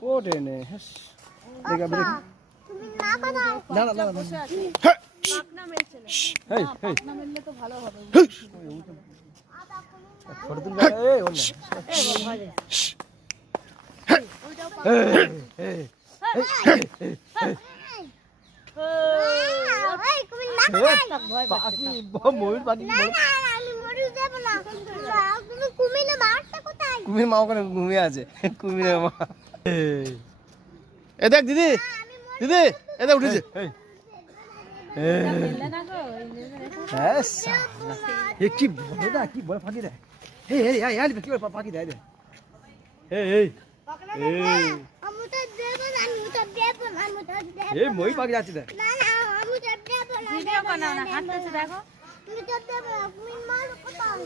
ওঠে নে দেখা বেরে তুমি না কোথায় না না না না পাকনা মেরেছে হেই না হেই পাকনা মেরলে তো ভালো হবে ছোট তুল এই ওর না এই বাবা রে ওইটাও এই এই তুমি না কোথায় ভয় পাখি ময়ূর পাখি না না আমি মরে যাব না তুমি কুমিরে মারতে কোথায় কুমির মা ওখানে ঘুমিয়ে আছে কুমিরের মা এ দেখ দিদি দিদি এ দেখ উঠেছে পাকলে না গো হ্যাঁ এ কি বলে না কি বলে ফাঁকি দেয় এই এই এই এই কি বলে ফাঁকি দেয় এই এই আমি তো দেব না আমি তো দেব না আমি তো দেব এই মই পাখি যাচ্ছে দেখ না না আমি তো দেব না ভিডিও বানাও না হাঁটতেছে দেখো তুমি তো দেব না তুমি মার কোথায়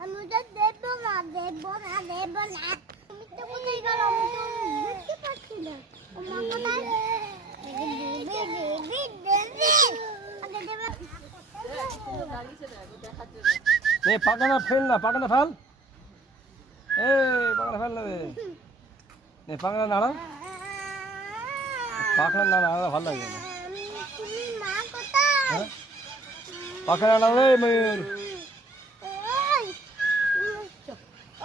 আমি তো দেব না দেব না দেব না তুমি তো কোথায় গেল আমি তো দেখতে পাচ্ছি না আমার কোথায় এ পাকানা ফেল না পাকানা ফেল পাকানা ফেল না রে পাকানা নাড়া পাকানা না নাড়া ভালো লাগে না তুমি মা কোথায় হ্যাঁ পাকানা নাড়া রে ময়ূর ওই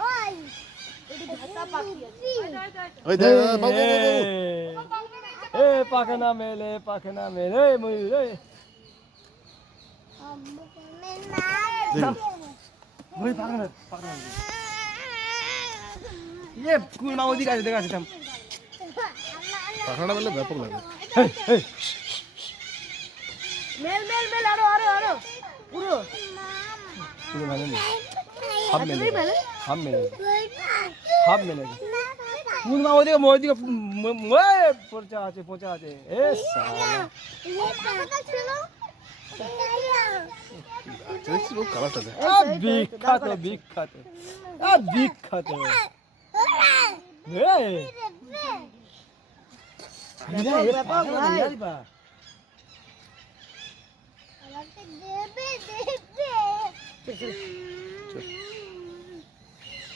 ওই ওই দে বাবু এ পাকানা মেলে ময়ূর রে ময়ূর পাকানা পাকানা ये कुल माओ दिखा दे देखा हम পাখানা বলে ব্যাপক লাগে মেল মেল মেল আরো আরো আরো পুরো पूरे मैंने हम मिले हम मिले कुल माओ दिखा मोई दिखा मोए पोचा आचे ए साला দেখছি ও কালারটা দেখ বিখ্যাত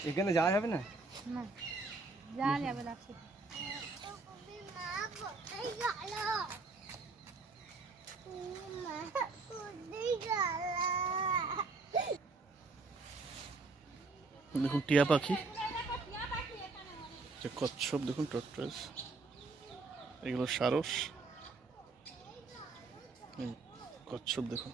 এখানে যাওয়া হবে না না যা যাবে লাগছে দেখুন টিয়া পাখি কচ্ছপ দেখুন টর্টয়েস এগুলো সারস কচ্ছপ দেখুন